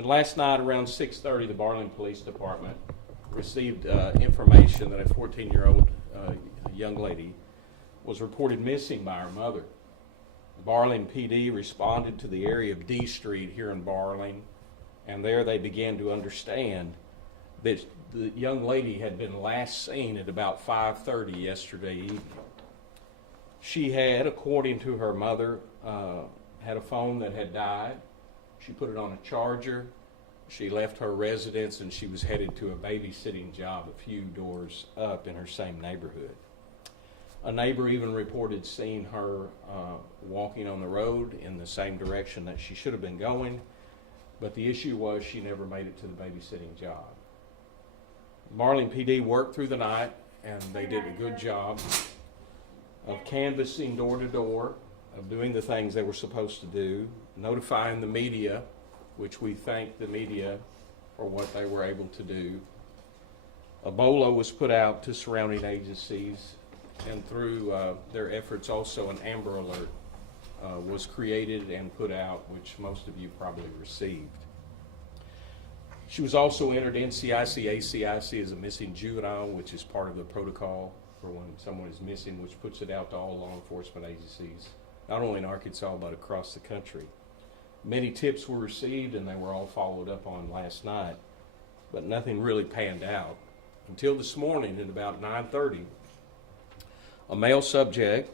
And last night around 6:30, the Barling Police Department received information that a 14-year-old young lady was reported missing by her mother. The Barling PD responded to the area of D Street here in Barling, and there they began to understand that the young lady had been last seen at about 5:30 yesterday evening. She had, according to her mother, had a phone that had died. She put it on a charger. She left her residence and she was headed to a babysitting job a few doors up in her same neighborhood. A neighbor even reported seeing her walking on the road in the same direction that she should have been going, but the issue was she never made it to the babysitting job. Barling PD worked through the night, and they did a good job of canvassing door to door, of doing the things they were supposed to do, notifying the media, which we thank the media for what they were able to do. A BOLO was put out to surrounding agencies, and through their efforts also an Amber Alert was created and put out, which most of you probably received. She was also entered NCIC, ACIC as a missing juvenile, which is part of the protocol for when someone is missing, which puts it out to all law enforcement agencies, not only in Arkansas but across the country. Many tips were received and they were all followed up on last night, but nothing really panned out until this morning at about 9:30. A male subject,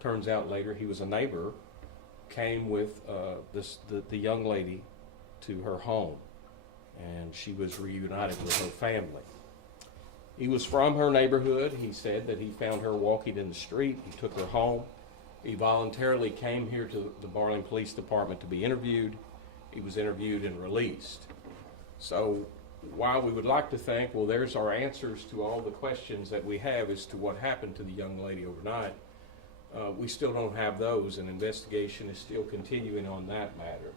turns out later he was a neighbor, came with the young lady to her home, and she was reunited with her family. He was from her neighborhood. He said that he found her walking in the street. He took her home. He voluntarily came here to the Barling Police Department to be interviewed. He was interviewed and released. So while we would like to think, well, there's our answers to all the questions that we have as to what happened to the young lady overnight, we still don't have those, and investigation is still continuing on that matter.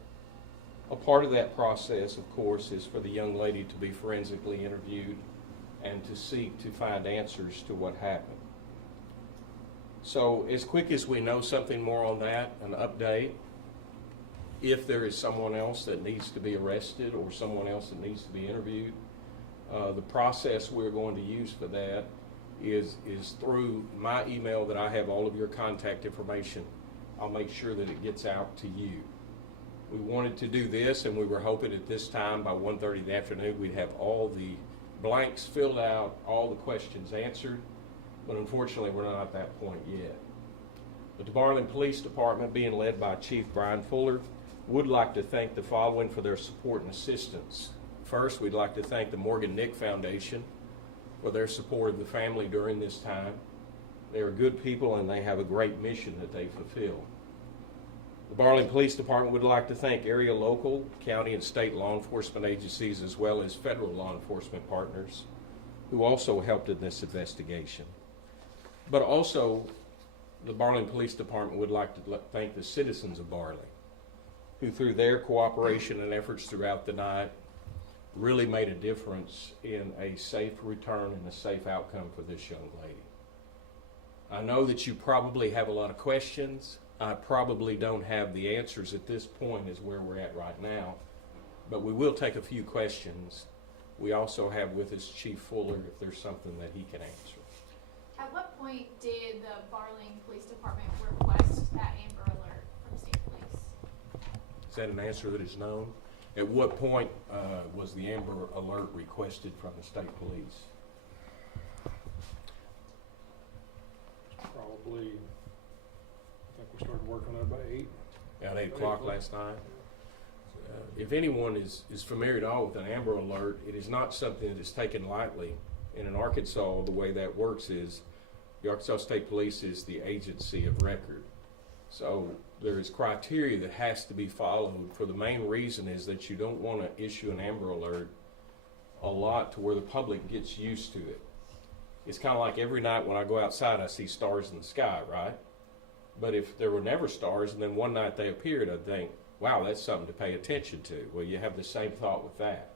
A part of that process, of course, is for the young lady to be forensically interviewed and to seek to find answers to what happened. So as quick as we know something more on that, an update, if there is someone else that needs to be arrested or someone else that needs to be interviewed, the process we're going to use for that is through my email that I have all of your contact information. I'll make sure that it gets out to you. We wanted to do this, and we were hoping at this time by 1:30 in the afternoon we'd have all the blanks filled out, all the questions answered, but unfortunately we're not at that point yet. But the Barling Police Department, being led by Chief Brian Fuller, would like to thank the following for their support and assistance. First, we'd like to thank the Morgan Nick Foundation for their support of the family during this time. They are good people and they have a great mission that they fulfill. The Barling Police Department would like to thank area, local, county, and state law enforcement agencies as well as federal law enforcement partners who also helped in this investigation. But also, the Barling Police Department would like to thank the citizens of Barling, who through their cooperation and efforts throughout the night really made a difference in a safe return and a safe outcome for this young lady. I know that you probably have a lot of questions. I probably don't have the answers at this point as where we're at right now, but we will take a few questions. We also have with us Chief Fuller if there's something that he can answer. At what point did the Barling Police Department request that Amber Alert from state police? Is that an answer that is known? At what point was the Amber Alert requested from the state police? Probably, I think we started working on it by 8. At 8 o'clock last night? If anyone is familiar at all with an Amber Alert, it is not something that is taken lightly. And in Arkansas, the way that works is the Arkansas State Police is the agency of record. So there is criteria that has to be followed. For the main reason is that you don't want to issue an Amber Alert a lot to where the public gets used to it. It's kind of like every night when I go outside I see stars in the sky, right? But if there were never stars and then one night they appeared, I'd think, wow, that's something to pay attention to. Well, you have the same thought with that.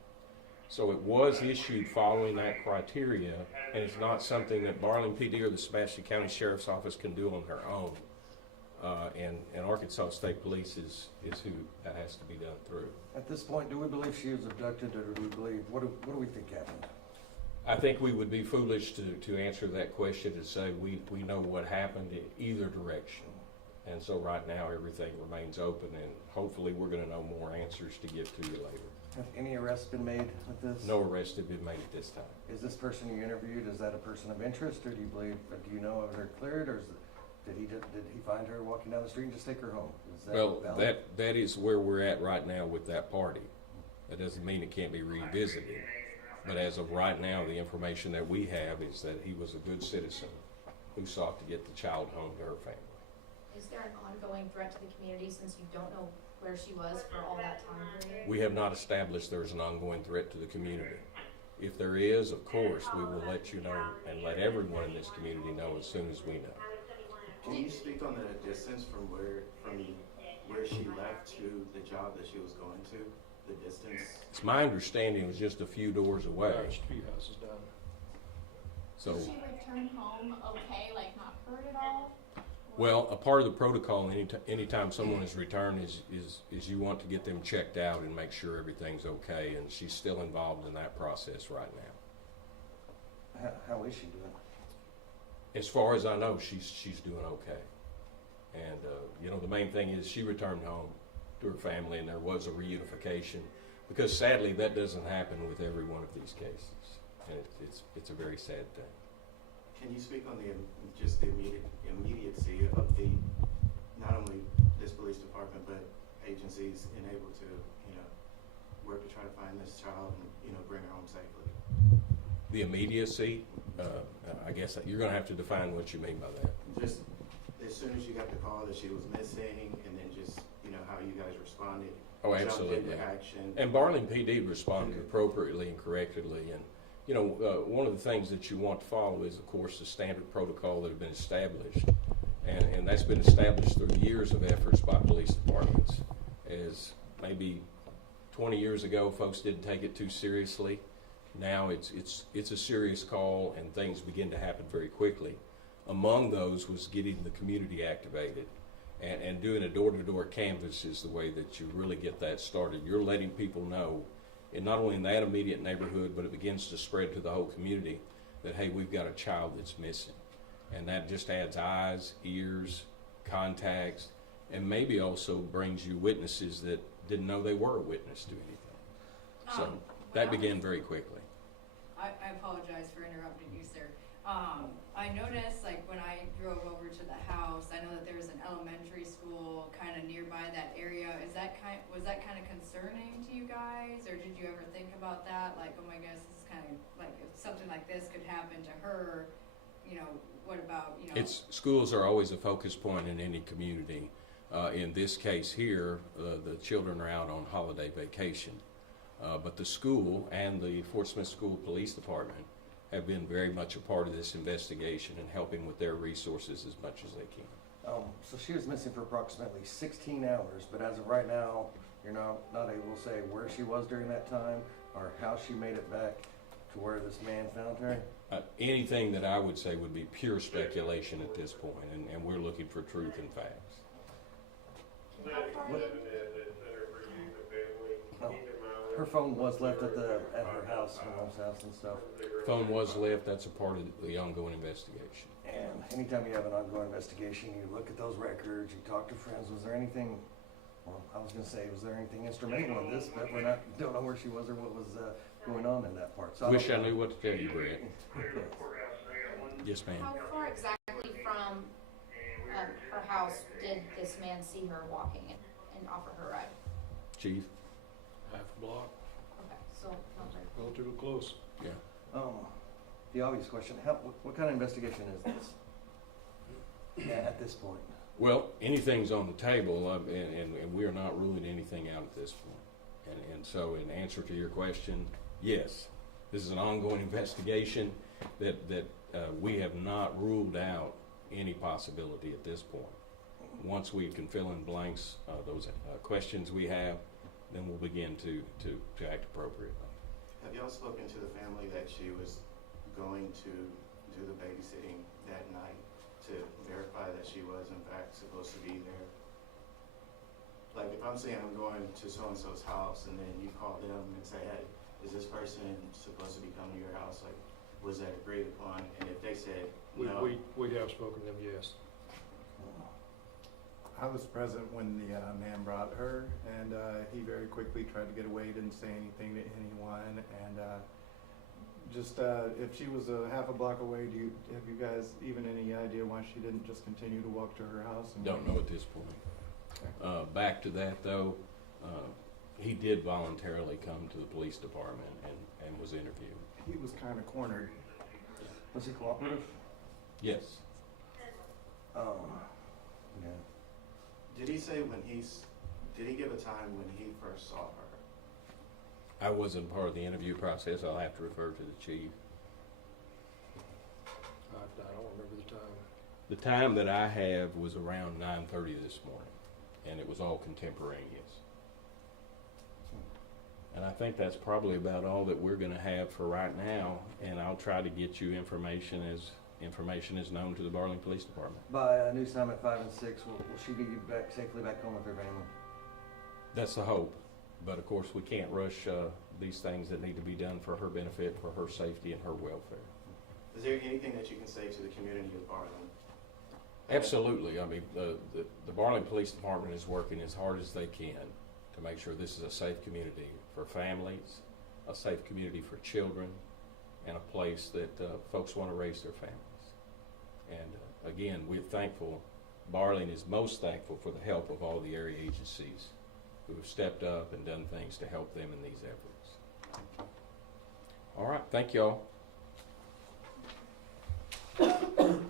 So it was issued following that criteria, and it's not something that Barling PD or the Sebastian County Sheriff's Office can do on their own. and Arkansas State Police is who that has to be done through. At this point, do we believe she was abducted, or do we believe, what do we think happened? I think we would be foolish to answer that question and say we know what happened in either direction. And so right now, everything remains open, and hopefully we're gonna know more answers to give to you later. Have any arrests been made with this? No arrests have been made at this time. Is this person you interviewed, is that a person of interest, or do you believe, do you know of her cleared, or did he find her walking down the street and just take her home? Is that Well, valid? that is where we're at right now with that party. That doesn't mean it can't be revisited. But as of right now, the information that we have is that he was a good citizen who sought to get the child home to her family. Is there an ongoing threat to the community since you don't know where she was for all that time period? We have not established there's an ongoing threat to the community. If there is, of course, we will let you know and let everyone in this community know as soon as we know. Can you speak on the distance from where she left to the job that she was going to? The distance? It's my understanding it was just a few doors away. Just a few houses down. So, Did she return home okay, like not hurt at all? well, a part of the protocol anytime someone is returned is you want to get them checked out and make sure everything's okay, and she's still involved in that process right now. How is she doing? As far as I know, she's doing okay. And, you know, the main thing is she returned home to her family, and there was a reunification, because sadly that doesn't happen with every one of these cases, and it's a very sad thing. Can you speak on just the immediacy of not only this police department, but agencies able to, work to try to find this child and, bring her home safely? The immediacy, I guess you're going to have to define what you mean by that. Just as soon as you got the call that she was missing, and then just, how you guys responded. Oh, jumped absolutely. into action. And Barling PD responded appropriately and correctly. And, one of the things that you want to follow is, of course, the standard protocol that have been established. And that's been established through years of efforts by police departments. As maybe 20 years ago, folks didn't take it too seriously. Now it's a serious call, and things begin to happen very quickly. Among those was getting the community activated. And doing a door-to-door canvass is the way that you really get that started. You're letting people know, and not only in that immediate neighborhood, but it begins to spread to the whole community that, hey, we've got a child that's missing. And that just adds eyes, ears, contacts, and maybe also brings you witnesses that didn't know they were a witness to anything. So that began very quickly. I apologize for interrupting you, sir. I noticed, like, when I drove over to the house, I know that there was an elementary school kind of nearby that area. Was that kind of concerning to you guys, or did you ever think about that? Like, oh my gosh, this is kind of like, if something like this could happen to her, what about, Schools are always a focus point in any community. In this case here, the children are out on holiday vacation. But the school and the Fort Smith School Police Department have been very much a part of this investigation and helping with their resources as much as they can. So she was missing for approximately 16 hours, but as of right now, you're not able to say where she was during that time or how she made it back to where this man found her? Anything that I would say would be pure speculation at this point, and we're looking for truth and facts. Her phone was left at her house, her mom's house and stuff. Phone was left. That's a part of the ongoing investigation. And anytime you have an ongoing investigation, you look at those records, you talk to friends. Was there anything? Well, I was going to say, was there anything instrumental in this? But don't know where she was or what was going on in that part. So Wish I knew what to tell you, Brett. Yes, ma'am. How far exactly from her house did this man see her walking and offer her a ride? Chief. Half a block, Okay, so not very close. relatively close. Yeah. The obvious question: what kind of investigation is this at this point? Well, anything's on the table, and we are not ruling anything out at this point. And so, in answer to your question, yes, this is an ongoing investigation that we have not ruled out any possibility at this point. Once we can fill in blanks, those questions we have, then we'll begin to act appropriately. Have y'all spoken to the family that she was going to do the babysitting that night to verify that she was in fact supposed to be there. Like if I'm saying I'm going to so-and-so's house and then you call them and say, hey, is this person supposed to be coming to your house? Like, was that agreed upon? And if they said no. We have spoken to them, yes. I was present when the man brought her, and he very quickly tried to get away, didn't say anything to anyone, and just if she was a half a block away, have you guys even any idea why she didn't just continue to walk to her house? And Don't know at this point. Back to that though, he did voluntarily come to the police department and was interviewed. He was kind of cornered. Was he cooperative? Yes. Yeah. Did he say did he give a time when he first saw her? I wasn't part of the interview process. I'll have to refer to the chief. I don't remember the time. The time that I have was around 9:30 this morning, and it was all contemporaneous. And I think that's probably about all that we're going to have for right now, and I'll try to get you information as information is known to the Barling Police Department. By news time at 5 and 6, will she be back safely back home with her family? That's the hope, but of course we can't rush these things that need to be done for her benefit, for her safety and her welfare. Is there anything that you can say to the community of Barling? Absolutely. I mean, the Barling Police Department is working as hard as they can to make sure this is a safe community for families, a safe community for children, and a place that folks want to raise their families. And again, we're thankful. Barling is most thankful for the help of all the area agencies who have stepped up and done things to help them in these efforts. All right, thank y'all. Nothing?